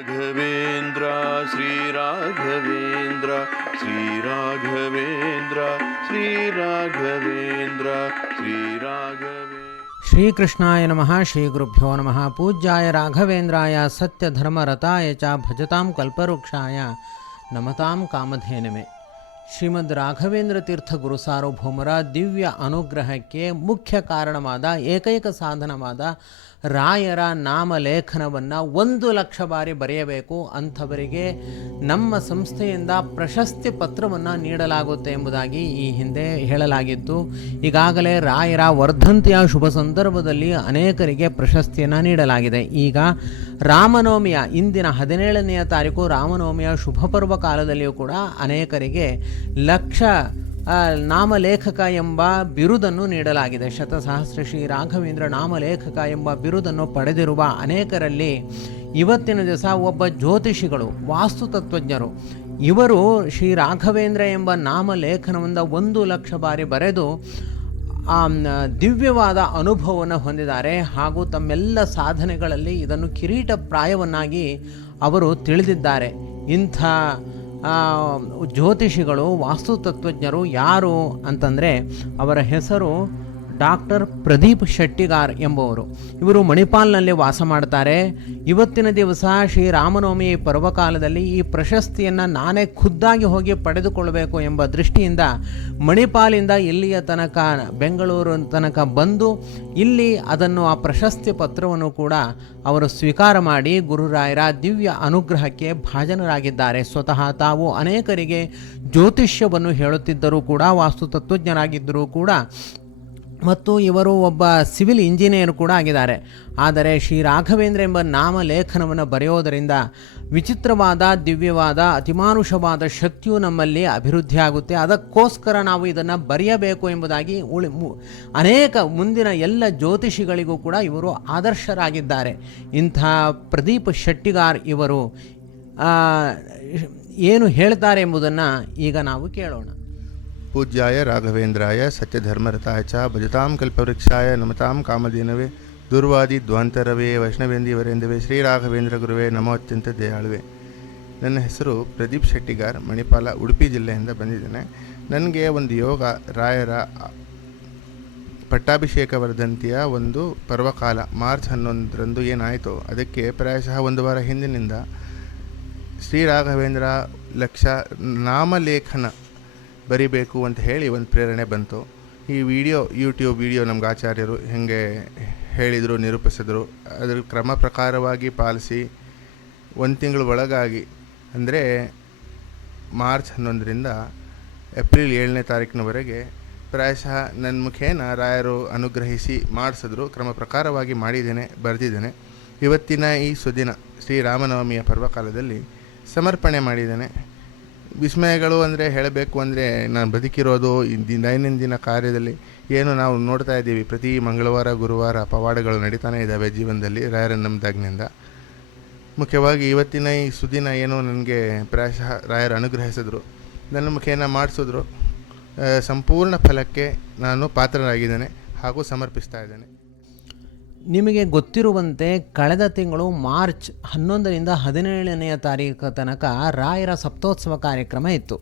ರಾಘವೇಂದ್ರ ಶ್ರೀರಾಘವೇಂದ್ರ ಶ್ರೀರಾಘವೇಂದ್ರ ಶ್ರೀರಾಘವೇಂದ್ರ ಶ್ರೀರಾಘವೇ ಶ್ರೀಕೃಷ್ಣಾಯ ನಮಃ ಶ್ರೀ ಗುರುಭ್ಯೋ ನಮಃ ಪೂಜ್ಯಾಯ ರಾಘವೇಂದ್ರಾಯ ಸತ್ಯಧರ್ಮರತಾಯ ಚ ಭಜತಾಂ ಕಲ್ಪವೃಕ್ಷಾಯ ನಮತಾಂ ಕಾಮಧೇನಮೆ ಶ್ರೀಮದ್ ರಾಘವೇಂದ್ರ ತೀರ್ಥ ಗುರು ಸಾರ್ವಭೌಮರ ದಿವ್ಯ ಅನುಗ್ರಹಕ್ಕೆ ಮುಖ್ಯ ಕಾರಣವಾದ ಏಕೈಕ ಸಾಧನವಾದ ರಾಯರ ನಾಮಲೇಖನವನ್ನು ಒಂದು ಲಕ್ಷ ಬಾರಿ ಬರೆಯಬೇಕು ಅಂಥವರಿಗೆ ನಮ್ಮ ಸಂಸ್ಥೆಯಿಂದ ಪ್ರಶಸ್ತಿ ಪತ್ರವನ್ನು ನೀಡಲಾಗುತ್ತೆ ಎಂಬುದಾಗಿ ಈ ಹಿಂದೆ ಹೇಳಲಾಗಿತ್ತು. ಈಗಾಗಲೇ ರಾಯರ ವರ್ಧಂತಿಯ ಶುಭ ಸಂದರ್ಭದಲ್ಲಿ ಅನೇಕರಿಗೆ ಪ್ರಶಸ್ತಿಯನ್ನು ನೀಡಲಾಗಿದೆ. ಈಗ ರಾಮನವಮಿಯ ಇಂದಿನ ಹದಿನೇಳನೆಯ ತಾರೀಕು ರಾಮನವಮಿಯ ಶುಭ ಪರ್ವ ಕಾಲದಲ್ಲಿಯೂ ಕೂಡ ಅನೇಕರಿಗೆ ಲಕ್ಷ ನಾಮಲೇಖಕ ಎಂಬ ಬಿರುದನ್ನು ನೀಡಲಾಗಿದೆ. ಶತಸಹಸ್ರ ಶ್ರೀ ರಾಘವೇಂದ್ರ ನಾಮಲೇಖಕ ಎಂಬ ಬಿರುದನ್ನು ಪಡೆದಿರುವ ಅನೇಕರಲ್ಲಿ ಇವತ್ತಿನ ದಿವಸ ಒಬ್ಬ ಜ್ಯೋತಿಷಿಗಳು ವಾಸ್ತುತತ್ವಜ್ಞರು ಇವರು ಶ್ರೀ ರಾಘವೇಂದ್ರ ಎಂಬ ನಾಮಲೇಖನದಿಂದ ಒಂದು ಲಕ್ಷ ಬಾರಿ ಬರೆದು ದಿವ್ಯವಾದ ಅನುಭವವನ್ನು ಹೊಂದಿದ್ದಾರೆ. ಹಾಗೂ ತಮ್ಮೆಲ್ಲ ಸಾಧನೆಗಳಲ್ಲಿ ಇದನ್ನು ಕಿರೀಟ ಪ್ರಾಯವನ್ನಾಗಿ ಅವರು ತಿಳಿದಿದ್ದಾರೆ. ಇಂಥ ಜ್ಯೋತಿಷಿಗಳು ವಾಸ್ತುತತ್ವಜ್ಞರು ಯಾರು ಅಂತಂದರೆ ಅವರ ಹೆಸರು ಡಾಕ್ಟರ್ ಪ್ರದೀಪ್ ಶೆಟ್ಟಿಗಾರ್ ಎಂಬುವರು. ಇವರು ಮಣಿಪಾಲ್ನಲ್ಲಿ ವಾಸ ಮಾಡ್ತಾರೆ ಇವತ್ತಿನ ದಿವಸ ಶ್ರೀರಾಮನವಮಿ ಪರ್ವಕಾಲದಲ್ಲಿ ಈ ಪ್ರಶಸ್ತಿಯನ್ನು ನಾನೇ ಖುದ್ದಾಗಿ ಹೋಗಿ ಪಡೆದುಕೊಳ್ಳಬೇಕು ಎಂಬ ದೃಷ್ಟಿಯಿಂದ ಮಣಿಪಾಲಿಂದ ಇಲ್ಲಿಯ ತನಕ, ಬೆಂಗಳೂರು ತನಕ ಬಂದು ಇಲ್ಲಿ ಅದನ್ನು ಆ ಪ್ರಶಸ್ತಿ ಪತ್ರವನ್ನು ಕೂಡ ಅವರು ಸ್ವೀಕಾರ ಮಾಡಿ ಗುರುರಾಯರ ದಿವ್ಯ ಅನುಗ್ರಹಕ್ಕೆ ಭಾಜನರಾಗಿದ್ದಾರೆ. ಸ್ವತಃ ತಾವು ಅನೇಕರಿಗೆ ಜ್ಯೋತಿಷ್ಯವನ್ನು ಹೇಳುತ್ತಿದ್ದರೂ ಕೂಡ, ವಾಸ್ತು ವಾಸ್ತುತತ್ವಜ್ಞರಾಗಿದ್ದರೂ ಕೂಡ ಮತ್ತು ಇವರು ಒಬ್ಬ ಸಿವಿಲ್ ಇಂಜಿನಿಯರ್ ಕೂಡ ಆಗಿದ್ದಾರೆ. ಆದರೆ ಶ್ರೀ ರಾಘವೇಂದ್ರ ಎಂಬ ನಾಮಲೇಖನವನ್ನು ಬರೆಯೋದರಿಂದ ವಿಚಿತ್ರವಾದ, ದಿವ್ಯವಾದ, ಅತಿಮಾನುಷವಾದ ಶಕ್ತಿಯು ನಮ್ಮಲ್ಲಿ ಅಭಿವೃದ್ಧಿ ಆಗುತ್ತೆ ಅದಕ್ಕೋಸ್ಕರ ನಾವು ಇದನ್ನು ಬರೆಯಬೇಕು ಎಂಬುದಾಗಿ ಉಳಿ ಅನೇಕ ಮುಂದಿನ ಎಲ್ಲ ಜ್ಯೋತಿಷಿಗಳಿಗೂ ಕೂಡ ಇವರು ಆದರ್ಶರಾಗಿದ್ದಾರೆ. ಇಂಥ ಪ್ರದೀಪ್ ಶೆಟ್ಟಿಗಾರ್ ಇವರು ಏನು ಹೇಳ್ತಾರೆ ಎಂಬುದನ್ನು ಈಗ ನಾವು ಕೇಳೋಣ. ಪೂಜ್ಯಾಯ ರಾಘವೇಂದ್ರಾಯ ಸತ್ಯಧರ್ಮರತಾಯ ಚ, ಭಜತಾಂ ಕಲ್ಪವೃಕ್ಷಾಯ, ನಮತಾಂ ಕಾಮಧೇನವೇ, ದುರ್ವಾದಿ ದ್ವಾಂತರವೇ ಶ್ರೀ ಶ್ರೀರಾಘವೇಂದ್ರ ಗುರುವೇ ನಮೋ ಅತ್ಯಂತ ದಯಾಳುವೆ. ನನ್ನ ಹೆಸರು ಪ್ರದೀಪ್ ಶೆಟ್ಟಿಗಾರ್, ಮಣಿಪಾಲ, ಉಡುಪಿ ಜಿಲ್ಲೆಯಿಂದ ಬಂದಿದ್ದೇನೆ. ನನಗೆ ಒಂದು ಯೋಗ, ರಾಯರ ಪಟ್ಟಾಭಿಷೇಕ ವರ್ಧಂತಿಯ ಒಂದು ಪರ್ವಕಾಲ, ಮಾರ್ಚ್ ಹನ್ನೊಂದರಂದು ಏನಾಯಿತು, ಅದಕ್ಕೆ ಪ್ರಾಯಶಃ ಒಂದು ವಾರ ಹಿಂದಿನಿಂದ ಶ್ರೀರಾಘವೇಂದ್ರ ಲಕ್ಷ ನಾಮಲೇಖನ ಬರಿಬೇಕು ಅಂತ ಹೇಳಿ ಒಂದು ಪ್ರೇರಣೆ ಬಂತು. ಈ ವಿಡಿಯೋ ಯೂಟ್ಯೂಬ್ ವಿಡಿಯೋ ನಮ್ಗೆ ಆಚಾರ್ಯರು ಹೇಗೆ ಹೇಳಿದರು, ನಿರೂಪಿಸಿದ್ರು. ಅದರ ಕ್ರಮ ಪ್ರಕಾರವಾಗಿ ಪಾಲಿಸಿ ಒಂದು ತಿಂಗಳ ಒಳಗಾಗಿ, ಅಂದರೆ ಮಾರ್ಚ್ ಹನ್ನೊಂದರಿಂದ ಏಪ್ರಿಲ್ ಏಳನೇ ತಾರೀಕಿನವರೆಗೆ ಪ್ರಾಯಶಃ ನನ್ನ ಮುಖೇನ ರಾಯರು ಅನುಗ್ರಹಿಸಿ ಮಾಡಿಸಿದ್ರು. ಕ್ರಮ ಪ್ರಕಾರವಾಗಿ ಮಾಡಿದ್ದೇನೆ, ಬರೆದಿದ್ದೇನೆ. ಇವತ್ತಿನ ಈ ಸುದಿನ ಶ್ರೀರಾಮನವಮಿಯ ಪರ್ವಕಾಲದಲ್ಲಿ ಸಮರ್ಪಣೆ ಮಾಡಿದ್ದೇನೆ. ವಿಸ್ಮಯಗಳು ಅಂದರೆ ಹೇಳಬೇಕು ಅಂದರೆ ನಾನು ಬದುಕಿರೋದು ದೈನಂದಿನ ಕಾರ್ಯದಲ್ಲಿ ಏನು ನಾವು ನೋಡ್ತಾ ಇದ್ದೀವಿ. ಪ್ರತಿ ಮಂಗಳವಾರ, ಗುರುವಾರ ಪವಾಡಗಳು ನಡೀತಾನೆ ಇದ್ದಾವೆ ಜೀವನದಲ್ಲಿ ರಾಯರ ನಮ್ಮದಾಗ್ನಿಂದ ಮುಖ್ಯವಾಗಿ ಇವತ್ತಿನ ಈ ಸುದಿನ ಏನು ನನಗೆ ಪ್ರಾಯಶಃ ರಾಯರು ಅನುಗ್ರಹಿಸಿದ್ರು. ನನ್ನ ಮುಖೇನ ಮಾಡಿಸಿದ್ರು. ಸಂಪೂರ್ಣ ಫಲಕ್ಕೆ ನಾನು ಪಾತ್ರನಾಗಿದ್ದೇನೆ ಹಾಗೂ ಸಮರ್ಪಿಸ್ತಾ ಇದ್ದೇನೆ. ನಿಮಗೆ ಗೊತ್ತಿರುವಂತೆ ಕಳೆದ ತಿಂಗಳು ಮಾರ್ಚ್ ಹನ್ನೊಂದರಿಂದ ಹದಿನೇಳನೆಯ ತಾರೀಕು ತನಕ ರಾಯರ ಸಪ್ತೋತ್ಸವ ಕಾರ್ಯಕ್ರಮ ಇತ್ತು.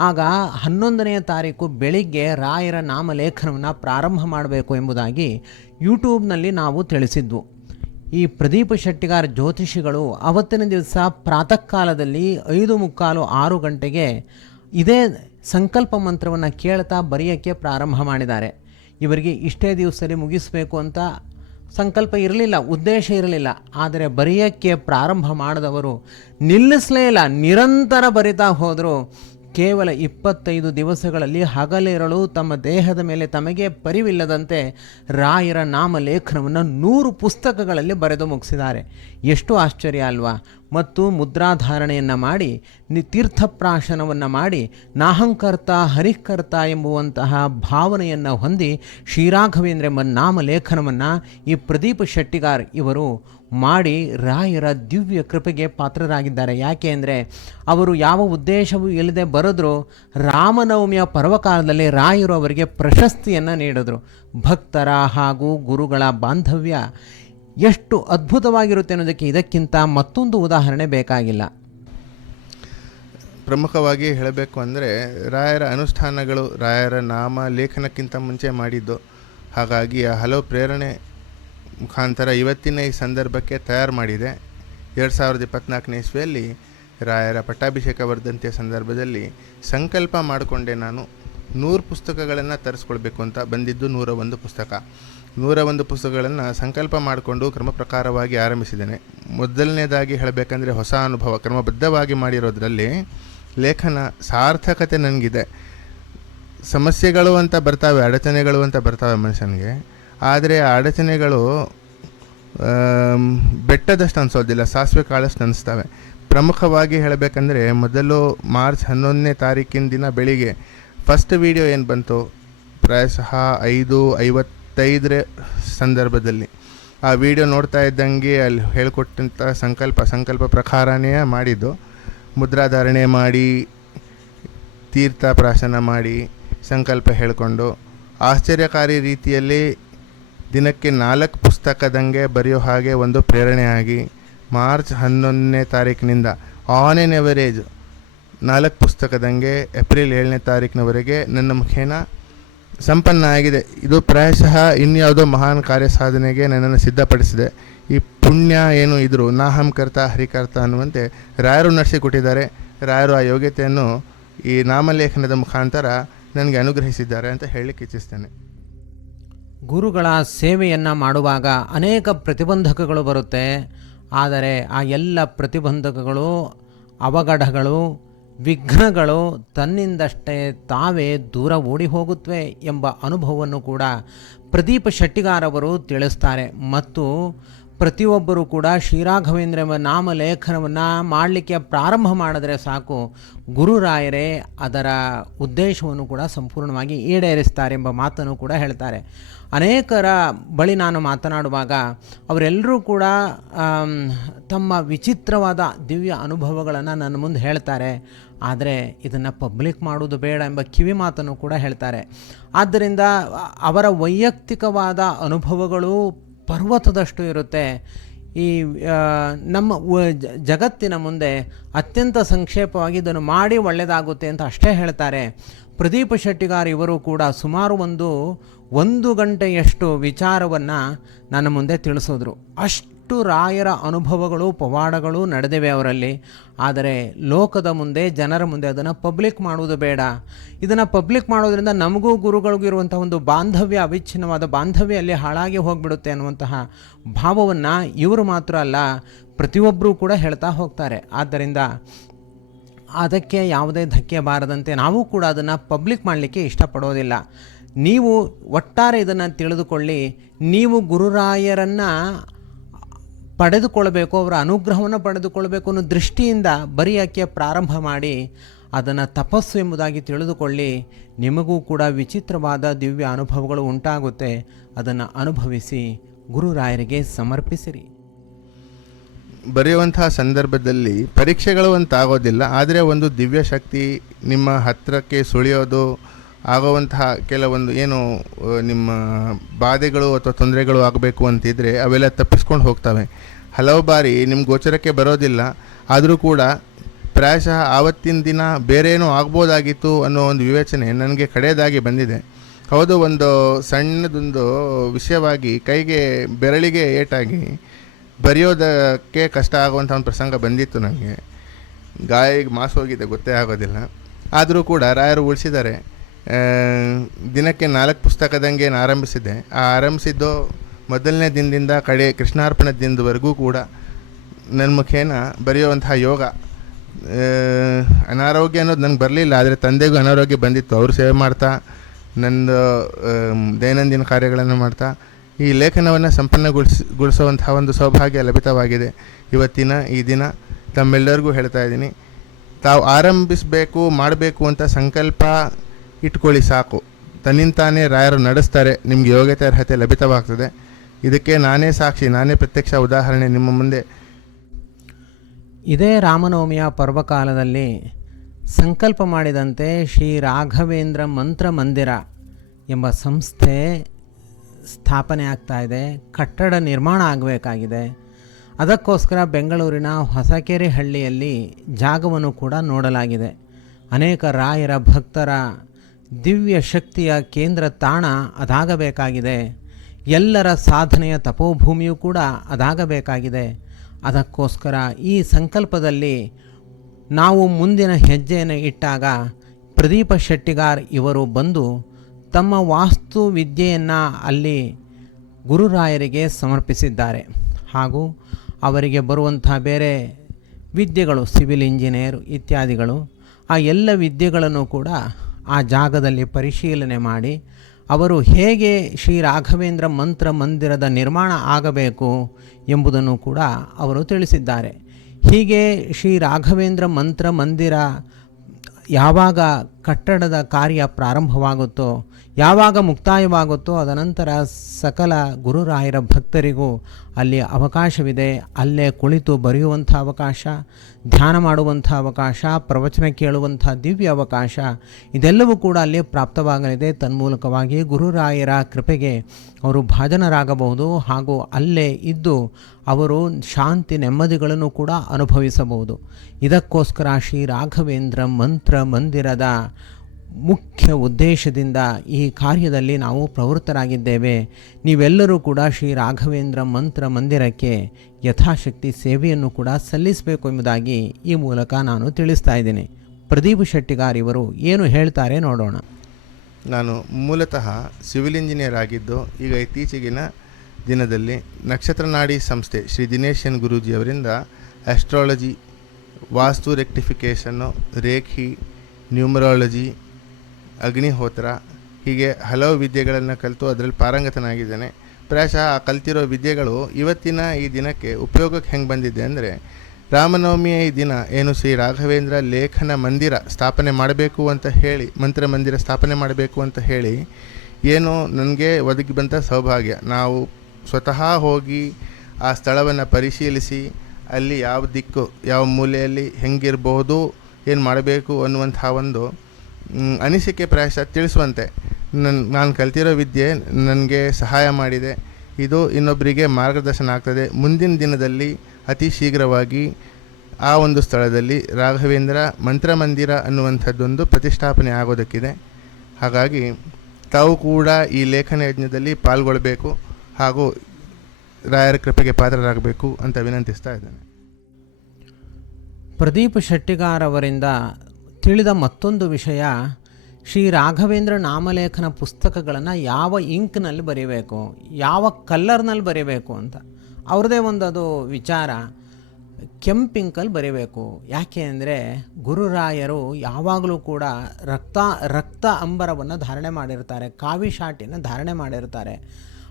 ಆಗ ಹನ್ನೊಂದನೆಯ ತಾರೀಕು ಬೆಳಿಗ್ಗೆ ರಾಯರ ನಾಮಲೇಖನವನ್ನು ಪ್ರಾರಂಭ ಮಾಡಬೇಕು ಎಂಬುದಾಗಿ ಯೂಟ್ಯೂಬ್ನಲ್ಲಿ ನಾವು ತಿಳಿಸಿದ್ವು ಈ ಪ್ರದೀಪ ಶೆಟ್ಟಿಗಾರ್ ಜ್ಯೋತಿಷಿಗಳು ಅವತ್ತಿನ ದಿವಸ ಪ್ರಾತಃ ಕಾಲದಲ್ಲಿ ಐದು ಮುಕ್ಕಾಲು ಆರು ಗಂಟೆಗೆ ಇದೇ ಸಂಕಲ್ಪ ಮಂತ್ರವನ್ನು ಕೇಳ್ತಾ ಬರೆಯೋಕ್ಕೆ ಪ್ರಾರಂಭ ಮಾಡಿದ್ದಾರೆ. ಇವರಿಗೆ ಇಷ್ಟೇ ದಿವಸದಲ್ಲಿ ಮುಗಿಸಬೇಕು ಅಂತ ಸಂಕಲ್ಪ ಇರಲಿಲ್ಲ, ಉದ್ದೇಶ ಇರಲಿಲ್ಲ. ಆದರೆ ಬರೆಯೋಕ್ಕೆ ಪ್ರಾರಂಭ ಮಾಡಿದವರು ನಿಲ್ಲಿಸಲೇ ಇಲ್ಲ, ನಿರಂತರ ಬರಿತಾ ಹೋದರು. ಕೇವಲ ಇಪ್ಪತ್ತೈದು ದಿವಸಗಳಲ್ಲಿ ಹಗಲಿರಳು ತಮ್ಮ ದೇಹದ ಮೇಲೆ ತಮಗೆ ಪರಿವಿಲ್ಲದಂತೆ ರಾಯರ ನಾಮಲೇಖನವನ್ನು ನೂರು ಪುಸ್ತಕಗಳಲ್ಲಿ ಬರೆದು ಮುಗಿಸಿದ್ದಾರೆ. ಎಷ್ಟು ಆಶ್ಚರ್ಯ ಅಲ್ವಾ? ಮತ್ತು ಮುದ್ರಾಧಾರಣೆಯನ್ನು ಮಾಡಿ, ನಿ, ತೀರ್ಥಪ್ರಾಶನವನ್ನು ಮಾಡಿ, ನಾಹಂಕರ್ತ, ಹರಿಕರ್ತ ಎಂಬುವಂತಹ ಭಾವನೆಯನ್ನು ಹೊಂದಿ, ಶ್ರೀರಾಘವೇಂದ್ರ ಎಂಬ ನಾಮಲೇಖನವನ್ನು ಈ ಪ್ರದೀಪ್ ಶೆಟ್ಟಿಗಾರ್ ಇವರು ಮಾಡಿ ರಾಯರ ದಿವ್ಯ ಕೃಪೆಗೆ ಪಾತ್ರರಾಗಿದ್ದಾರೆ. ಯಾಕೆ ಅಂದರೆ, ಅವರು ಯಾವ ಉದ್ದೇಶವೂ ಇಲ್ಲದೆ ಬರೆದ್ರು, ರಾಮನವಮಿಯ ಪರ್ವಕಾಲದಲ್ಲಿ ರಾಯರು ಅವರಿಗೆ ಪ್ರಶಸ್ತಿಯನ್ನು ನೀಡಿದರು. ಭಕ್ತರ ಹಾಗೂ ಗುರುಗಳ ಬಾಂಧವ್ಯ ಎಷ್ಟು ಅದ್ಭುತವಾಗಿರುತ್ತೆ ಅನ್ನೋದಕ್ಕೆ ಇದಕ್ಕಿಂತ ಮತ್ತೊಂದು ಉದಾಹರಣೆ ಬೇಕಾಗಿಲ್ಲ. ಪ್ರಮುಖವಾಗಿ ಹೇಳಬೇಕು ಅಂದರೆ ರಾಯರ ಅನುಷ್ಠಾನಗಳು ರಾಯರ ನಾಮ ಲೇಖನಕ್ಕಿಂತ ಮುಂಚೆ ಮಾಡಿದ್ದು. ಹಾಗಾಗಿ ಆ ಹಲವು ಪ್ರೇರಣೆ ಮುಖಾಂತರ ಇವತ್ತಿನ ಈ ಸಂದರ್ಭಕ್ಕೆ ತಯಾರು ಮಾಡಿದೆ. ಎರಡು ಸಾವಿರದ ಇಪ್ಪತ್ನಾಲ್ಕನೇ ಇಸ್ವಿಯಲ್ಲಿ ರಾಯರ ಪಟ್ಟಾಭಿಷೇಕ ವರ್ಧಂತಿಯ ಸಂದರ್ಭದಲ್ಲಿ ಸಂಕಲ್ಪ ಮಾಡಿಕೊಂಡೆ ನಾನು. ನೂರು ಪುಸ್ತಕಗಳನ್ನು ತರಿಸ್ಕೊಳ್ಬೇಕು ಅಂತ ಬಂದಿದ್ದು ನೂರ ಒಂದು ಪುಸ್ತಕ. ನೂರ ಒಂದು ಪುಸ್ತಕಗಳನ್ನು ಸಂಕಲ್ಪ ಮಾಡಿಕೊಂಡು ಕ್ರಮ ಪ್ರಕಾರವಾಗಿ ಆರಂಭಿಸಿದ್ದೇನೆ. ಮೊದಲನೇದಾಗಿ ಹೇಳಬೇಕಂದ್ರೆ ಹೊಸ ಅನುಭವ. ಕ್ರಮಬದ್ಧವಾಗಿ ಮಾಡಿರೋದ್ರಲ್ಲಿ ಲೇಖನ ಸಾರ್ಥಕತೆ ನನಗಿದೆ. ಸಮಸ್ಯೆಗಳು ಅಂತ ಬರ್ತಾವೆ, ಅಡಚಣೆಗಳು ಅಂತ ಬರ್ತಾವೆ ಮನುಷ್ಯನಿಗೆ. ಆದರೆ ಆ ಅಡಚಣೆಗಳು ಬೆಟ್ಟದಷ್ಟು ಅನಿಸೋದಿಲ್ಲ, ಸಾಸಿವೆ ಕಾಳಷ್ಟು ಅನಿಸ್ತವೆ. ಪ್ರಮುಖವಾಗಿ ಹೇಳಬೇಕಂದ್ರೆ ಮೊದಲು ಮಾರ್ಚ್ ಹನ್ನೊಂದನೇ ತಾರೀಕಿನ ದಿನ ಬೆಳಿಗ್ಗೆ ಫಸ್ಟ್ ವಿಡಿಯೋ ಏನು ಬಂತು? ಪ್ರಾಯಶಃ ಐದು ಐವತ್ತೈದರ ಸಂದರ್ಭದಲ್ಲಿ. ಆ ವಿಡಿಯೋ ನೋಡ್ತಾ ಇದ್ದಂಗೆ ಅಲ್ಲಿ ಹೇಳ್ಕೊಟ್ಟಂಥ ಸಂಕಲ್ಪ ಸಂಕಲ್ಪ ಪ್ರಕಾರನೇ ಮಾಡಿದ್ದು. ಮುದ್ರಾಧಾರಣೆ ಮಾಡಿ ತೀರ್ಥ ಪ್ರಾಶನ ಮಾಡಿ, ಸಂಕಲ್ಪ ಹೇಳಿಕೊಂಡು. ಆಶ್ಚರ್ಯಕಾರಿ ರೀತಿಯಲ್ಲಿ ದಿನಕ್ಕೆ ನಾಲ್ಕು ಪುಸ್ತಕದಂಗೆ ಬರೆಯೋ ಹಾಗೆ ಒಂದು ಪ್ರೇರಣೆಯಾಗಿ ಮಾರ್ಚ್ ಹನ್ನೊಂದನೇ ತಾರೀಕಿನಿಂದ ಆನ್ ಎನ್ ಎವರೇಜ್ ನಾಲ್ಕು ಪುಸ್ತಕದಂಗೆ ಏಪ್ರಿಲ್ ಏಳನೇ ತಾರೀಕಿನವರೆಗೆ ನನ್ನ ಮುಖೇನ ಸಂಪನ್ನ ಆಗಿದೆ ಇದು ಪ್ರಾಯಶಃ ಇನ್ಯಾವುದೋ ಮಹಾನ್ ಕಾರ್ಯ ಸಾಧನೆಗೆ ನನ್ನನ್ನು ಸಿದ್ಧಪಡಿಸಿದೆ. ಈ ಪುಣ್ಯ ಏನು ಇದ್ದರೂ ನಾಹಂಕರ್ತ ಹರಿಕರ್ತ ಅನ್ನುವಂತೆ ರಾಯರು ನಡೆಸಿಕೊಟ್ಟಿದ್ದಾರೆ ರಾಯರು ಆ ಯೋಗ್ಯತೆಯನ್ನು ಈ ನಾಮಲೇಖನದ ಮುಖಾಂತರ ನನಗೆ ಅನುಗ್ರಹಿಸಿದ್ದಾರೆ ಅಂತ ಹೇಳಲಿಕ್ಕೆ ಇಚ್ಛಿಸ್ತೇನೆ. ಗುರುಗಳ ಸೇವೆಯನ್ನು ಮಾಡುವಾಗ ಅನೇಕ ಪ್ರತಿಬಂಧಕಗಳು ಬರುತ್ತೆ. ಆದರೆ ಆ ಎಲ್ಲ ಪ್ರತಿಬಂಧಕಗಳು, ಅವಘಡಗಳು ವಿಘ್ನಗಳು ತನ್ನಿಂದಷ್ಟೇ ತಾವೇ ದೂರ ಓಡಿ ಹೋಗುತ್ತವೆ ಎಂಬ ಅನುಭವವನ್ನು ಕೂಡ ಪ್ರದೀಪ ಶೆಟ್ಟಿಗಾರವರು ತಿಳಿಸ್ತಾರೆ. ಮತ್ತು ಪ್ರತಿಯೊಬ್ಬರೂ ಕೂಡ ಶ್ರೀರಾಘವೇಂದ್ರ ಎಂಬ ನಾಮಲೇಖನವನ್ನು ಮಾಡಲಿಕ್ಕೆ ಪ್ರಾರಂಭ ಮಾಡಿದ್ರೆ ಸಾಕು. ಗುರುರಾಯರೇ ಅದರ ಉದ್ದೇಶವನ್ನು ಕೂಡ ಸಂಪೂರ್ಣವಾಗಿ ಈಡೇರಿಸ್ತಾರೆ ಎಂಬ ಮಾತನ್ನು ಕೂಡ ಹೇಳ್ತಾರೆ. ಅನೇಕರ ಬಳಿ ನಾನು ಮಾತನಾಡುವಾಗ ಅವರೆಲ್ಲರೂ ಕೂಡ ತಮ್ಮ ವಿಚಿತ್ರವಾದ ದಿವ್ಯ ಅನುಭವಗಳನ್ನು ನನ್ನ ಮುಂದೆ ಹೇಳ್ತಾರೆ. ಆದರೆ ಇದನ್ನು ಪಬ್ಲಿಕ್ ಮಾಡುವುದು ಬೇಡ ಎಂಬ ಕಿವಿ ಮಾತನ್ನು ಕೂಡ ಹೇಳ್ತಾರೆ. ಆದ್ದರಿಂದ ಅವರ ವೈಯಕ್ತಿಕವಾದ ಅನುಭವಗಳು ಪರ್ವತದಷ್ಟು ಇರುತ್ತೆ. ಈ ನಮ್ಮ ಜಗತ್ತಿನ ಮುಂದೆ ಅತ್ಯಂತ ಸಂಕ್ಷೇಪವಾಗಿ ಇದನ್ನು ಮಾಡಿ ಒಳ್ಳೆಯದಾಗುತ್ತೆ ಅಂತ ಅಷ್ಟೇ ಹೇಳ್ತಾರೆ. ಪ್ರದೀಪ ಶೆಟ್ಟಿಗಾರ್ ಇವರು ಕೂಡ ಸುಮಾರು ಒಂದು ಒಂದು ಗಂಟೆಯಷ್ಟು ವಿಚಾರವನ್ನು ನನ್ನ ಮುಂದೆ ತಿಳಿಸಿದ್ರು. ಅಷ್ಟು ರಾಯರ ಅನುಭವಗಳು, ಪವಾಡಗಳು ನಡೆದಿವೆ ಅವರಲ್ಲಿ. ಆದರೆ ಲೋಕದ ಮುಂದೆ, ಜನರ ಮುಂದೆ ಅದನ್ನು ಪಬ್ಲಿಕ್ ಮಾಡುವುದು ಬೇಡ. ಇದನ್ನು ಪಬ್ಲಿಕ್ ಮಾಡೋದರಿಂದ ನಮಗೂ ಗುರುಗಳಿಗೂ ಇರುವಂಥ ಒಂದು ಬಾಂಧವ್ಯ, ಅವಿಚ್ಛಿನ್ನವಾದ ಬಾಂಧವ್ಯ ಅಲ್ಲಿ ಹಾಳಾಗಿ ಹೋಗಿಬಿಡುತ್ತೆ ಅನ್ನುವಂತಹ ಭಾವವನ್ನು ಇವರು ಮಾತ್ರ ಅಲ್ಲ ಪ್ರತಿಯೊಬ್ಬರೂ ಕೂಡ ಹೇಳ್ತಾ ಹೋಗ್ತಾರೆ. ಆದ್ದರಿಂದ ಅದಕ್ಕೆ ಯಾವುದೇ ಧಕ್ಕೆ ಬಾರದಂತೆ ನಾವು ಕೂಡ ಅದನ್ನು ಪಬ್ಲಿಕ್ ಮಾಡಲಿಕ್ಕೆ ಇಷ್ಟಪಡೋದಿಲ್ಲ. ನೀವು ಒಟ್ಟಾರೆ ಇದನ್ನು ತಿಳಿದುಕೊಳ್ಳಿ. ನೀವು ಗುರುರಾಯರನ್ನು ಪಡೆದುಕೊಳ್ಬೇಕು ಅವರ ಅನುಗ್ರಹವನ್ನು ಪಡೆದುಕೊಳ್ಬೇಕು ಅನ್ನೋ ದೃಷ್ಟಿಯಿಂದ ಬರೆಯೋಕ್ಕೆ ಪ್ರಾರಂಭ ಮಾಡಿ ಅದನ್ನು ತಪಸ್ಸು ಎಂಬುದಾಗಿ ತಿಳಿದುಕೊಳ್ಳಿ, ನಿಮಗೂ ಕೂಡ ವಿಚಿತ್ರವಾದ ದಿವ್ಯ ಅನುಭವಗಳು ಉಂಟಾಗುತ್ತೆ. ಅದನ್ನು ಅನುಭವಿಸಿ ಗುರುರಾಯರಿಗೆ ಸಮರ್ಪಿಸಿರಿ. ಬರೆಯುವಂತಹ ಸಂದರ್ಭದಲ್ಲಿ ಪರೀಕ್ಷೆಗಳು ಅಂತ ಆಗೋದಿಲ್ಲ, ಆದರೆ ಒಂದು ದಿವ್ಯ ಶಕ್ತಿ ನಿಮ್ಮ ಹತ್ತಿರಕ್ಕೆ ಸುಳಿಯೋದು ಆಗುವಂತಹ ಕೆಲವೊಂದು ಏನು ನಿಮ್ಮ ಬಾಧೆಗಳು ಅಥವಾ ತೊಂದರೆಗಳು ಆಗಬೇಕು ಅಂತಿದ್ದರೆ ಅವೆಲ್ಲ ತಪ್ಪಿಸ್ಕೊಂಡು ಹೋಗ್ತವೆ. ಹಲವು ಬಾರಿ ನಿಮ್ಮ ಗೋಚರಕ್ಕೆ ಬರೋದಿಲ್ಲ, ಆದರೂ ಕೂಡ ಪ್ರಾಯಶಃ ಆವತ್ತಿನ ದಿನ ಬೇರೇನೋ ಆಗ್ಬೋದಾಗಿತ್ತು ಅನ್ನೋ ಒಂದು ವಿವೇಚನೆ ನನಗೆ ಕಡೆಯದಾಗಿ ಬಂದಿದೆ. ಹೌದು, ಒಂದು ಸಣ್ಣದೊಂದು ವಿಷಯವಾಗಿ ಕೈಗೆ ಬೆರಳಿಗೆ ಏಟಾಗಿ ಬರೆಯೋದಕ್ಕೆ ಕಷ್ಟ ಆಗುವಂಥ ಒಂದು ಪ್ರಸಂಗ ಬಂದಿತ್ತು ನನಗೆ ಗಾಯಿಗೆ ಮಾಸು ಹೋಗಿದೆ, ಗೊತ್ತೇ ಆಗೋದಿಲ್ಲ. ಆದರೂ ಕೂಡ ರಾಯರು ಉಳಿಸಿದ್ದಾರೆ. ದಿನಕ್ಕೆ ನಾಲ್ಕು ಪುಸ್ತಕದಂಗೆ ಏನು ಆರಂಭಿಸಿದೆ ಆ ಆರಂಭಿಸಿದ್ದು ಮೊದಲನೇ ದಿನದಿಂದ ಕಡೆ ಕೃಷ್ಣಾರ್ಪಣ ದಿನದವರೆಗೂ ಕೂಡ ನನ್ನ ಮುಖೇನ ಬರೆಯುವಂತಹ ಯೋಗ. ಅನಾರೋಗ್ಯ ಅನ್ನೋದು ನನಗೆ ಬರಲಿಲ್ಲ, ಆದರೆ ತಂದೆಗೂ ಅನಾರೋಗ್ಯ ಬಂದಿತ್ತು. ಅವರು ಸೇವೆ ಮಾಡ್ತಾ, ನಂದು ದೈನಂದಿನ ಕಾರ್ಯಗಳನ್ನು ಮಾಡ್ತಾ, ಈ ಲೇಖನವನ್ನು ಸಂಪನ್ನಗೊಳಿಸಿ, ಗೊಳಿಸುವಂತಹ ಒಂದು ಸೌಭಾಗ್ಯ ಲಭಿತವಾಗಿದೆ. ಇವತ್ತಿನ ಈ ದಿನ ತಮ್ಮೆಲ್ಲರಿಗೂ ಹೇಳ್ತಾ ಇದ್ದೀನಿ. ತಾವು ಆರಂಭಿಸಬೇಕು, ಮಾಡಬೇಕು ಅಂತ ಸಂಕಲ್ಪ ಇಟ್ಕೊಳ್ಳಿ ಸಾಕು. ತನ್ನಿಂತಾನೇ ರಾಯರು ನಡೆಸ್ತಾರೆ, ನಿಮಗೆ ಯೋಗ್ಯತೆ ಅರ್ಹತೆ ಲಭಿತವಾಗ್ತದೆ. ಇದಕ್ಕೆ ನಾನೇ ಸಾಕ್ಷಿ, ನಾನೇ ಪ್ರತ್ಯಕ್ಷ ಉದಾಹರಣೆ ನಿಮ್ಮ ಮುಂದೆ. ಇದೇ ರಾಮನವಮಿಯ ಪರ್ವಕಾಲದಲ್ಲಿ ಸಂಕಲ್ಪ ಮಾಡಿದಂತೆ ಶ್ರೀ ರಾಘವೇಂದ್ರ ಮಂತ್ರ ಮಂದಿರ ಎಂಬ ಸಂಸ್ಥೆ ಸ್ಥಾಪನೆ ಆಗ್ತಾ ಇದೆ. ಕಟ್ಟಡ ನಿರ್ಮಾಣ ಆಗಬೇಕಾಗಿದೆ. ಅದಕ್ಕೋಸ್ಕರ ಬೆಂಗಳೂರಿನ ಹೊಸಕೆರೆ ಹಳ್ಳಿಯಲ್ಲಿ ಜಾಗವನ್ನು ಕೂಡ ನೋಡಲಾಗಿದೆ. ಅನೇಕ ರಾಯರ ಭಕ್ತರ ದಿವ್ಯ ಶಕ್ತಿಯ ಕೇಂದ್ರ ತಾಣ ಅದಾಗಬೇಕಾಗಿದೆ. ಎಲ್ಲರ ಸಾಧನೆಯ ತಪೋಭೂಮಿಯೂ ಕೂಡ ಅದಾಗಬೇಕಾಗಿದೆ. ಅದಕ್ಕೋಸ್ಕರ ಈ ಸಂಕಲ್ಪದಲ್ಲಿ ನಾವು ಮುಂದಿನ ಹೆಜ್ಜೆಯನ್ನು ಇಟ್ಟಾಗ ಪ್ರದೀಪ ಶೆಟ್ಟಿಗಾರ್ ಇವರು ಬಂದು ತಮ್ಮ ವಾಸ್ತು ವಿದ್ಯೆಯನ್ನು ಅಲ್ಲಿ ಗುರುರಾಯರಿಗೆ ಸಮರ್ಪಿಸಿದ್ದಾರೆ. ಹಾಗೂ ಅವರಿಗೆ ಬರುವಂಥ ಬೇರೆ ವಿದ್ಯೆಗಳು, ಸಿವಿಲ್ ಇಂಜಿನಿಯರ್ ಇತ್ಯಾದಿಗಳು, ಆ ಎಲ್ಲ ವಿದ್ಯೆಗಳನ್ನು ಕೂಡ ಆ ಜಾಗದಲ್ಲಿ ಪರಿಶೀಲನೆ ಮಾಡಿ, ಅವರು ಹೇಗೆ ಶ್ರೀ ರಾಘವೇಂದ್ರ ಮಂತ್ರ ಮಂದಿರದ ನಿರ್ಮಾಣ ಆಗಬೇಕು ಎಂಬುದನ್ನು ಕೂಡ ಅವರು ತಿಳಿಸಿದ್ದಾರೆ. ಹೀಗೆ ಶ್ರೀ ರಾಘವೇಂದ್ರ ಮಂತ್ರ ಮಂದಿರ ಯಾವಾಗ ಕಟ್ಟಡದ ಕಾರ್ಯ ಪ್ರಾರಂಭವಾಗುತ್ತೋ, ಯಾವಾಗ ಮುಕ್ತಾಯವಾಗುತ್ತೋ ಅದನಂತರ ಸಕಲ ಗುರುರಾಯರ ಭಕ್ತರಿಗೂ ಅಲ್ಲಿ ಅವಕಾಶವಿದೆ. ಅಲ್ಲೇ ಕುಳಿತು ಬರೆಯುವಂಥ ಅವಕಾಶ, ಧ್ಯಾನ ಮಾಡುವಂಥ ಅವಕಾಶ, ಪ್ರವಚನ ಕೇಳುವಂಥ ದಿವ್ಯ ಅವಕಾಶ, ಇದೆಲ್ಲವೂ ಕೂಡ ಅಲ್ಲಿ ಪ್ರಾಪ್ತವಾಗಲಿದೆ. ತನ್ಮೂಲಕವಾಗಿ ಗುರುರಾಯರ ಕೃಪೆಗೆ ಅವರು ಭಾಜನರಾಗಬಹುದು ಹಾಗೂ ಅಲ್ಲೇ ಇದ್ದು ಅವರು ಶಾಂತಿ ನೆಮ್ಮದಿಗಳನ್ನು ಕೂಡ ಅನುಭವಿಸಬಹುದು. ಇದಕ್ಕೋಸ್ಕರ ಶ್ರೀ ರಾಘವೇಂದ್ರ ಮಂತ್ರ ಮಂದಿರದ ಮುಖ್ಯ ಉದ್ದೇಶದಿಂದ ಈ ಕಾರ್ಯದಲ್ಲಿ ನಾವು ಪ್ರವೃತ್ತರಾಗಿದ್ದೇವೆ. ನೀವೆಲ್ಲರೂ ಕೂಡ ಶ್ರೀ ರಾಘವೇಂದ್ರ ಮಂತ್ರ ಮಂದಿರಕ್ಕೆ ಯಥಾಶಕ್ತಿ ಸೇವೆಯನ್ನು ಕೂಡ ಸಲ್ಲಿಸಬೇಕು ಎಂಬುದಾಗಿ ಈ ಮೂಲಕ ನಾನು ತಿಳಿಸ್ತಾ ಇದ್ದೀನಿ. ಪ್ರದೀಪ್ ಶೆಟ್ಟಿಗಾರ್ ಇವರು ಏನು ಹೇಳ್ತಾರೆ ನೋಡೋಣ. ನಾನು ಮೂಲತಃ ಸಿವಿಲ್ ಇಂಜಿನಿಯರ್ ಆಗಿದ್ದು ಈಗ ಇತ್ತೀಚೆಗಿನ ದಿನದಲ್ಲಿ ನಕ್ಷತ್ರನಾಡಿ ಸಂಸ್ಥೆ Shri Dineshan ಗುರೂಜಿಯವರಿಂದ astrology vastu rectification reiki numerology Agnihotra ಹೀಗೆ ಹಲವು ವಿದ್ಯೆಗಳನ್ನು ಕಲಿತು ಅದರಲ್ಲಿ ಪಾರಂಗತನಾಗಿದ್ದೇನೆ. ಪ್ರಾಯಶಃ ಆ ಕಲ್ತಿರೋ ವಿದ್ಯೆಗಳು ಇವತ್ತಿನ ಈ ದಿನಕ್ಕೆ ಉಪಯೋಗಕ್ಕೆ ಹೆಂಗೆ ಬಂದಿದೆ ಅಂದರೆ, ರಾಮನವಮಿಯ ಈ ದಿನ ಏನು ಶ್ರೀ ರಾಘವೇಂದ್ರ ಲೇಖನ ಮಂದಿರ ಸ್ಥಾಪನೆ ಮಾಡಬೇಕು ಅಂತ ಹೇಳಿ, ಮಂತ್ರ ಮಂದಿರ ಸ್ಥಾಪನೆ ಮಾಡಬೇಕು ಅಂತ ಹೇಳಿ, ಏನು ನನಗೆ ಒದಗಿ ಬಂದ ಸೌಭಾಗ್ಯ. ನಾವು ಸ್ವತಃ ಹೋಗಿ ಆ ಸ್ಥಳವನ್ನು ಪರಿಶೀಲಿಸಿ, ಅಲ್ಲಿ ಯಾವ ದಿಕ್ಕು, ಯಾವ ಮೂಲೆಯಲ್ಲಿ ಹೆಂಗಿರಬಹುದು, ಏನು ಮಾಡಬೇಕು ಅನ್ನುವಂಥ ಒಂದು ಅನಿಸಿಕೆ ಪ್ರಾಯಶಃ ತಿಳಿಸುವಂತೆ ನನ್ನ ನಾನು ಕಲ್ತಿರೋ ವಿದ್ಯೆ ನನಗೆ ಸಹಾಯ ಮಾಡಿದೆ. ಇದು ಇನ್ನೊಬ್ಬರಿಗೆ ಮಾರ್ಗದರ್ಶನ ಆಗ್ತದೆ. ಮುಂದಿನ ದಿನದಲ್ಲಿ ಅತಿ ಶೀಘ್ರವಾಗಿ ಆ ಒಂದು ಸ್ಥಳದಲ್ಲಿ ರಾಘವೇಂದ್ರ ಮಂತ್ರಮಂದಿರ ಅನ್ನುವಂಥದ್ದೊಂದು ಪ್ರತಿಷ್ಠಾಪನೆ ಆಗೋದಕ್ಕಿದೆ. ಹಾಗಾಗಿ ತಾವು ಕೂಡ ಈ ಲೇಖನ ಯಜ್ಞದಲ್ಲಿ ಪಾಲ್ಗೊಳ್ಳಬೇಕು ಹಾಗೂ ರಾಯರ ಕೃಪೆಗೆ ಪಾತ್ರರಾಗಬೇಕು ಅಂತ ವಿನಂತಿಸ್ತಾ ಇದ್ದೇನೆ. ಪ್ರದೀಪ್ ಶೆಟ್ಟಿಗಾರ್ ಅವರಿಂದ ತಿಳಿದ ಮತ್ತೊಂದು ವಿಷಯ, ಶ್ರೀ ರಾಘವೇಂದ್ರ ನಾಮಲೇಖನ ಪುಸ್ತಕಗಳನ್ನು ಯಾವ ಇಂಕ್ನಲ್ಲಿ ಬರೀಬೇಕು, ಯಾವ ಕಲ್ಲರ್ನಲ್ಲಿ ಬರೀಬೇಕು ಅಂತ. ಅವ್ರದ್ದೇ ಒಂದು ಅದು ವಿಚಾರ ಕೆಂಪಿಂಕಲ್ಲಿ ಬರೀಬೇಕು. ಯಾಕೆ ಅಂದರೆ ಗುರುರಾಯರು ಯಾವಾಗಲೂ ಕೂಡ ರಕ್ತ ರಕ್ತ ಅಂಬರವನ್ನು ಧಾರಣೆ ಮಾಡಿರ್ತಾರೆ, ಕಾವಿ ಶಾಟಿನ ಧಾರಣೆ ಮಾಡಿರ್ತಾರೆ.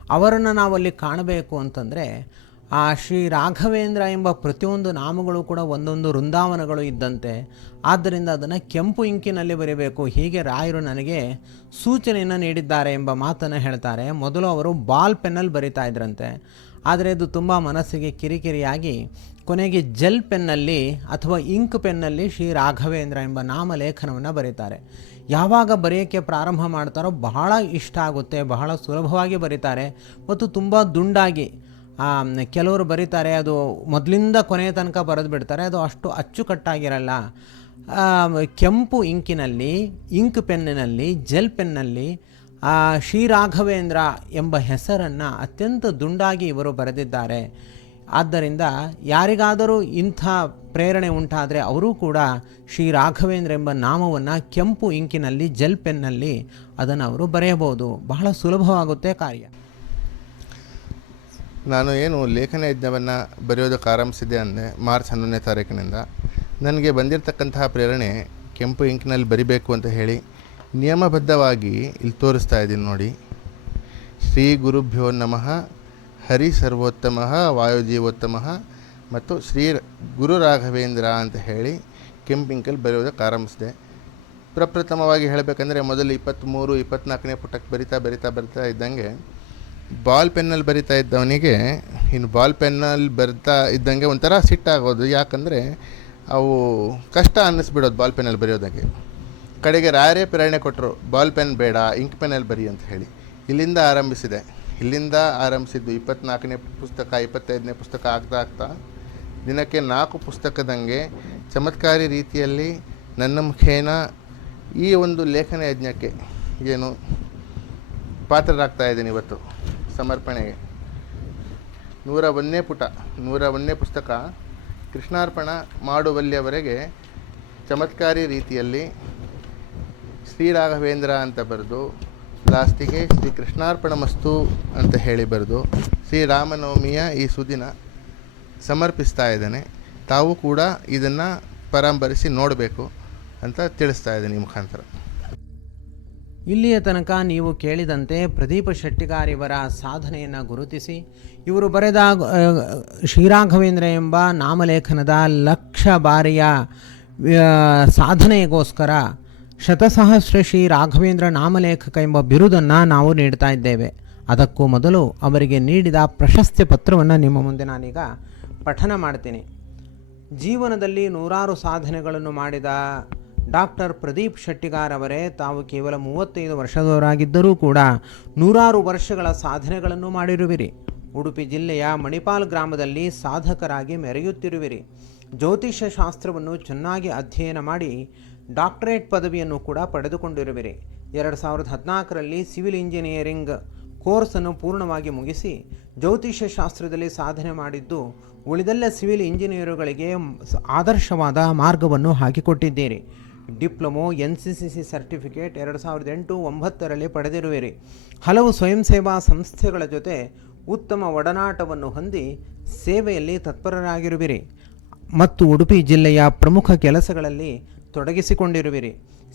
ಅವರನ್ನು ನಾವಲ್ಲಿ ಕಾಣಬೇಕು ಅಂತಂದರೆ ಆ ಶ್ರೀ ರಾಘವೇಂದ್ರ ಎಂಬ ಪ್ರತಿಯೊಂದು ನಾಮಗಳು ಕೂಡ ಒಂದೊಂದು ವೃಂದಾವನಗಳು ಇದ್ದಂತೆ. ಆದ್ದರಿಂದ ಅದನ್ನು ಕೆಂಪು ಇಂಕಿನಲ್ಲಿ ಬರೀಬೇಕು. ಹೀಗೆ ರಾಯರು ನನಗೆ ಸೂಚನೆಯನ್ನು ನೀಡಿದ್ದಾರೆ ಎಂಬ ಮಾತನ್ನು ಹೇಳ್ತಾರೆ. ಮೊದಲು ಅವರು ಬಾಲ್ ಪೆನ್ನಲ್ಲಿ ಬರಿತಾ ಇದ್ರಂತೆ. ಆದರೆ ಅದು ತುಂಬ ಮನಸ್ಸಿಗೆ ಕಿರಿಕಿರಿಯಾಗಿ ಕೊನೆಗೆ ಜೆಲ್ ಪೆನ್ನಲ್ಲಿ ಅಥವಾ ಇಂಕ್ ಪೆನ್ನಲ್ಲಿ ಶ್ರೀ ರಾಘವೇಂದ್ರ ಎಂಬ ನಾಮಲೇಖನವನ್ನು ಬರೀತಾರೆ. ಯಾವಾಗ ಬರೆಯೋಕ್ಕೆ ಪ್ರಾರಂಭ ಮಾಡ್ತಾರೋ ಬಹಳ ಇಷ್ಟ ಆಗುತ್ತೆ. ಬಹಳ ಸುಲಭವಾಗಿ ಬರೀತಾರೆ. ಮತ್ತು ತುಂಬ ದುಂಡಾಗಿ ಕೆಲವರು ಬರೀತಾರೆ, ಅದು ಮೊದಲಿಂದ ಕೊನೆಯ ತನಕ ಬರೆದು ಬಿಡ್ತಾರೆ, ಅದು ಅಷ್ಟು ಅಚ್ಚುಕಟ್ಟಾಗಿರಲ್ಲ. ಕೆಂಪು ಇಂಕಿನಲ್ಲಿ, ಇಂಕ್ ಪೆನ್ನಿನಲ್ಲಿ, ಜೆಲ್ ಪೆನ್ನಲ್ಲಿ ಶ್ರೀರಾಘವೇಂದ್ರ ಶ್ರೀ ರಾಘವೇಂದ್ರ ಎಂಬ ಹೆಸರನ್ನು ಅತ್ಯಂತ ದುಂಡಾಗಿ ಇವರು ಬರೆದಿದ್ದಾರೆ. ಆದ್ದರಿಂದ ಯಾರಿಗಾದರೂ ಇಂಥ ಪ್ರೇರಣೆ ಉಂಟಾದರೆ ಅವರೂ ಕೂಡ ಶ್ರೀ ರಾಘವೇಂದ್ರ ಎಂಬ ನಾಮವನ್ನು ಕೆಂಪು ಇಂಕಿನಲ್ಲಿ, ಜೆಲ್ ಪೆನ್ನಲ್ಲಿ ಅದನ್ನು ಅವರು ಬರೆಯಬಹುದು. ಬಹಳ ಸುಲಭವಾಗುತ್ತೆ ಕಾರ್ಯ. ನಾನು ಏನು ಲೇಖನ ಯಜ್ಞವನ್ನು ಬರೆಯೋದಕ್ಕೆ ಆರಂಭಿಸಿದೆ ಅಂದರೆ ಮಾರ್ಚ್ ಹನ್ನೊಂದನೇ ತಾರೀಕಿನಿಂದ. ನನಗೆ ಬಂದಿರತಕ್ಕಂತಹ ಪ್ರೇರಣೆ ಕೆಂಪು ಇಂಕ್ನಲ್ಲಿ ಬರಿಬೇಕು ಅಂತ ಹೇಳಿ ನಿಯಮಬದ್ಧವಾಗಿ ಇಲ್ಲಿ ತೋರಿಸ್ತಾ ಇದ್ದೀನಿ ನೋಡಿ. ಶ್ರೀ ಗುರುಭ್ಯೋ ನಮಃ, ಹರಿ ಸರ್ವೋತ್ತಮ, ವಾಯುಜೀವೋತ್ತಮ ಮತ್ತು ಶ್ರೀ ಗುರು ರಾಘವೇಂದ್ರ ಅಂತ ಹೇಳಿ ಕೆಂಪು ಇಂಕಲ್ಲಿ ಬರೆಯೋದಕ್ಕೆ ಆರಂಭಿಸಿದೆ. ಪ್ರಪ್ರಥಮವಾಗಿ ಹೇಳಬೇಕಂದ್ರೆ ಮೊದಲು ಇಪ್ಪತ್ತ್ಮೂರು, ಇಪ್ಪತ್ತ್ನಾಲ್ಕನೇ ಪುಟಕ್ಕೆ ಬರಿತಾ ಬರಿತಾ ಬರಿತಾ ಇದ್ದಂಗೆ ಬಾಲ್ ಪೆನ್ನಲ್ಲಿ ಬರಿತಾ ಇದ್ದವನಿಗೆ, ಇನ್ನು ಬಾಲ್ ಪೆನ್ನಲ್ಲಿ ಬರ್ತಾ ಇದ್ದಂಗೆ ಒಂಥರ ಸಿಟ್ಟಾಗೋದು. ಯಾಕಂದರೆ ಅವು ಕಷ್ಟ ಅನ್ನಿಸ್ಬಿಡೋದು ಬಾಲ್ ಪೆನ್ನಲ್ಲಿ ಬರೆಯೋದಕ್ಕೆ ಕಡೆಗೆ ರಾಯರೇ ಪ್ರೇರಣೆ ಕೊಟ್ಟರು ಬಾಲ್ ಪೆನ್ ಬೇಡ, ಇಂಕ್ ಪೆನ್ನಲ್ಲಿ ಬರಿ ಅಂತ ಹೇಳಿ. ಇಲ್ಲಿಂದ ಆರಂಭಿಸಿದೆ. ಇಲ್ಲಿಂದ ಆರಂಭಿಸಿದ್ದು ಇಪ್ಪತ್ನಾಲ್ಕನೇ ಪುಸ್ತಕ, ಇಪ್ಪತ್ತೈದನೇ ಪುಸ್ತಕ ಆಗ್ತಾ ಆಗ್ತಾ, ದಿನಕ್ಕೆ ನಾಲ್ಕು ಪುಸ್ತಕದಂಗೆ ಚಮತ್ಕಾರಿ ರೀತಿಯಲ್ಲಿ ನನ್ನ ಮುಖೇನ ಈ ಒಂದು ಲೇಖನ ಯಜ್ಞಕ್ಕೆ ಏನು ಪಾತ್ರರಾಗ್ತಾ ಇದ್ದೀನಿ ಇವತ್ತು. ಸಮರ್ಪಣೆಗೆ. ನೂರ ಒಂದನೇ ಪುಟ ನೂರ ಒಂದನೇ ಪುಸ್ತಕ ಕೃಷ್ಣಾರ್ಪಣ ಮಾಡುವಲ್ಲಿಯವರೆಗೆ ಚಮತ್ಕಾರಿ ರೀತಿಯಲ್ಲಿ ಶ್ರೀರಾಘವೇಂದ್ರ ಅಂತ ಬರೆದು, ಲಾಸ್ಟಿಗೆ ಶ್ರೀ ಕೃಷ್ಣಾರ್ಪಣ ಮಸ್ತು ಅಂತ ಹೇಳಿ ಬರೆದು ಶ್ರೀರಾಮನವಮಿಯ ಈ ಸುದಿನ ಸಮರ್ಪಿಸ್ತಾ ಇದ್ದಾನೆ. ತಾವು ಕೂಡ ಇದನ್ನು ಪರಂಪರಿಸಿ ನೋಡಬೇಕು ಅಂತ ತಿಳಿಸ್ತಾ ಇದ್ದೀನಿ ಈ ಮುಖಾಂತರ. ಇಲ್ಲಿಯ ತನಕ ನೀವು ಕೇಳಿದಂತೆ ಪ್ರದೀಪ ಶೆಟ್ಟಿಗಾರ್ ಇವರ ಸಾಧನೆಯನ್ನು ಗುರುತಿಸಿ, ಇವರು ಬರೆದ ಶ್ರೀರಾಘವೇಂದ್ರ ಎಂಬ ನಾಮಲೇಖನದ ಲಕ್ಷ ಬಾರಿಯ ಸಾಧನೆಗೋಸ್ಕರ ಶತಸಹಸ್ರ ಶ್ರೀ ರಾಘವೇಂದ್ರ ನಾಮಲೇಖಕ ಎಂಬ ಬಿರುದನ್ನು ನಾವು ನೀಡ್ತಾ ಇದ್ದೇವೆ. ಅದಕ್ಕೂ ಮೊದಲು ಅವರಿಗೆ ನೀಡಿದ ಪ್ರಶಸ್ತಿ ಪತ್ರವನ್ನು ನಿಮ್ಮ ಮುಂದೆ ನಾನೀಗ ಪಠನ ಮಾಡ್ತೀನಿ. ಜೀವನದಲ್ಲಿ ನೂರಾರು ಸಾಧನೆಗಳನ್ನು ಮಾಡಿದ ಡಾಕ್ಟರ್ ಪ್ರದೀಪ್ ಶೆಟ್ಟಿಗಾರ್ ಅವರೇ ತಾವು ಕೇವಲ ಮೂವತ್ತೈದು ವರ್ಷದವರಾಗಿದ್ದರೂ ಕೂಡ ನೂರಾರು ವರ್ಷಗಳ ಸಾಧನೆಗಳನ್ನು ಮಾಡಿರುವಿರಿ. ಉಡುಪಿ ಜಿಲ್ಲೆಯ ಮಣಿಪಾಲ್ ಗ್ರಾಮದಲ್ಲಿ ಸಾಧಕರಾಗಿ ಮೆರೆಯುತ್ತಿರುವಿರಿ. ಜ್ಯೋತಿಷ್ಯ ಶಾಸ್ತ್ರವನ್ನು ಚೆನ್ನಾಗಿ ಅಧ್ಯಯನ ಮಾಡಿ ಡಾಕ್ಟರೇಟ್ ಪದವಿಯನ್ನು ಕೂಡ ಪಡೆದುಕೊಂಡಿರುವಿರಿ. ಎರಡು ಸಾವಿರದ ಹದಿನಾಲ್ಕರಲ್ಲಿ ಸಿವಿಲ್ ಇಂಜಿನಿಯರಿಂಗ್ ಕೋರ್ಸನ್ನು ಪೂರ್ಣವಾಗಿ ಮುಗಿಸಿ ಜ್ಯೋತಿಷ್ಯ ಶಾಸ್ತ್ರದಲ್ಲಿ ಸಾಧನೆ ಮಾಡಿದ್ದು, ಉಳಿದೆಲ್ಲ ಸಿವಿಲ್ ಇಂಜಿನಿಯರುಗಳಿಗೆ ಆದರ್ಶವಾದ ಮಾರ್ಗವನ್ನು ಹಾಕಿಕೊಟ್ಟಿದ್ದೀರಿ. Diploma, N C C C certificate ಎರಡು ಸಾವಿರದ ಎಂಟು ಒಂಬತ್ತರಲ್ಲಿ ಪಡೆದಿರುವಿರಿ. ಹಲವು ಸ್ವಯಂ ಸೇವಾ ಸಂಸ್ಥೆಗಳ ಜೊತೆ ಉತ್ತಮ ಒಡನಾಟವನ್ನು ಹೊಂದಿ ಸೇವೆಯಲ್ಲಿ ತತ್ಪರರಾಗಿರುವಿರಿ. ಮತ್ತು ಉಡುಪಿ ಜಿಲ್ಲೆಯ ಪ್ರಮುಖ ಕೆಲಸಗಳಲ್ಲಿ ತೊಡಗಿಸಿಕೊಂಡಿರುವಿರಿ.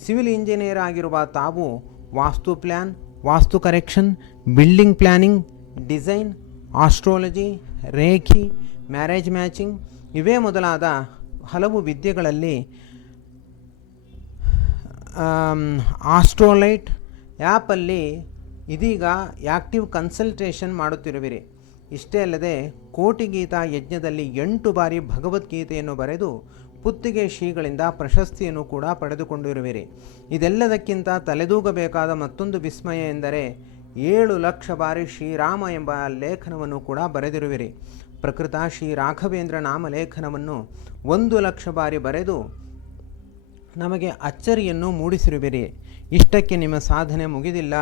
ಸಿವಿಲ್ ಇಂಜಿನಿಯರ್ ಆಗಿರುವ ತಾವು vastu plan vastu correction, building planning design, astrology, reiki, marriage matching, ಇವೇ ಮೊದಲಾದ ಹಲವು ವಿದ್ಯೆಗಳಲ್ಲಿ ಆಸ್ಟ್ರೋಲೈಟ್ ಆ್ಯಪಲ್ಲಿ ಇದೀಗ ಆ್ಯಕ್ಟಿವ್ ಕನ್ಸಲ್ಟೇಷನ್ ಮಾಡುತ್ತಿರುವಿರಿ. ಇಷ್ಟೇ ಅಲ್ಲದೆ ಕೋಟಿಗೀತಾ ಯಜ್ಞದಲ್ಲಿ ಎಂಟು ಬಾರಿ ಭಗವದ್ಗೀತೆಯನ್ನು ಬರೆದು ಪುತ್ತಿಗೆ ಶ್ರೀಗಳಿಂದ ಪ್ರಶಸ್ತಿಯನ್ನು ಕೂಡ ಪಡೆದುಕೊಂಡಿರುವಿರಿ. ಇದೆಲ್ಲದಕ್ಕಿಂತ ತಲೆದೂಗಬೇಕಾದ ಮತ್ತೊಂದು ವಿಸ್ಮಯ ಎಂದರೆ ಏಳು ಲಕ್ಷ ಬಾರಿ ಶ್ರೀರಾಮ ಎಂಬ ಲೇಖನವನ್ನು ಕೂಡ ಬರೆದಿರುವಿರಿ. ಪ್ರಕೃತ ಶ್ರೀ ರಾಘವೇಂದ್ರ ನಾಮಲೇಖನವನ್ನು ಒಂದು ಲಕ್ಷ ಬಾರಿ ಬರೆದು ನಮಗೆ ಅಚ್ಚರಿಯನ್ನು ಮೂಡಿಸಿರುವಿರಿ. ಇಷ್ಟಕ್ಕೆ ನಿಮ್ಮ ಸಾಧನೆ ಮುಗಿದಿಲ್ಲ.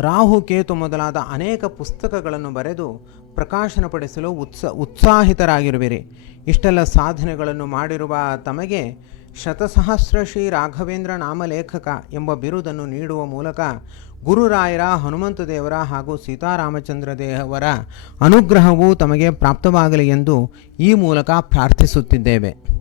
ರಾಹು ಕೇತು ಮೊದಲಾದ ಅನೇಕ ಪುಸ್ತಕಗಳನ್ನು ಬರೆದು ಪ್ರಕಾಶನಪಡಿಸಲು ಉತ್ಸ, ಉತ್ಸಾಹಿತರಾಗಿರುವಿರಿ. ಇಷ್ಟೆಲ್ಲ ಸಾಧನೆಗಳನ್ನು ಮಾಡಿರುವ ತಮಗೆ ಶತಸಹಸ್ರ ಶ್ರೀ ರಾಘವೇಂದ್ರ ನಾಮಲೇಖಕ ಎಂಬ ಬಿರುದನ್ನು ನೀಡುವ ಮೂಲಕ ಗುರುರಾಯರ, ಹನುಮಂತ ದೇವರ ಹಾಗೂ ಸೀತಾರಾಮಚಂದ್ರ ದೇವರ ಅನುಗ್ರಹವು ತಮಗೆ ಪ್ರಾಪ್ತವಾಗಲಿ ಎಂದು ಈ ಮೂಲಕ ಪ್ರಾರ್ಥಿಸುತ್ತಿದ್ದೇವೆ.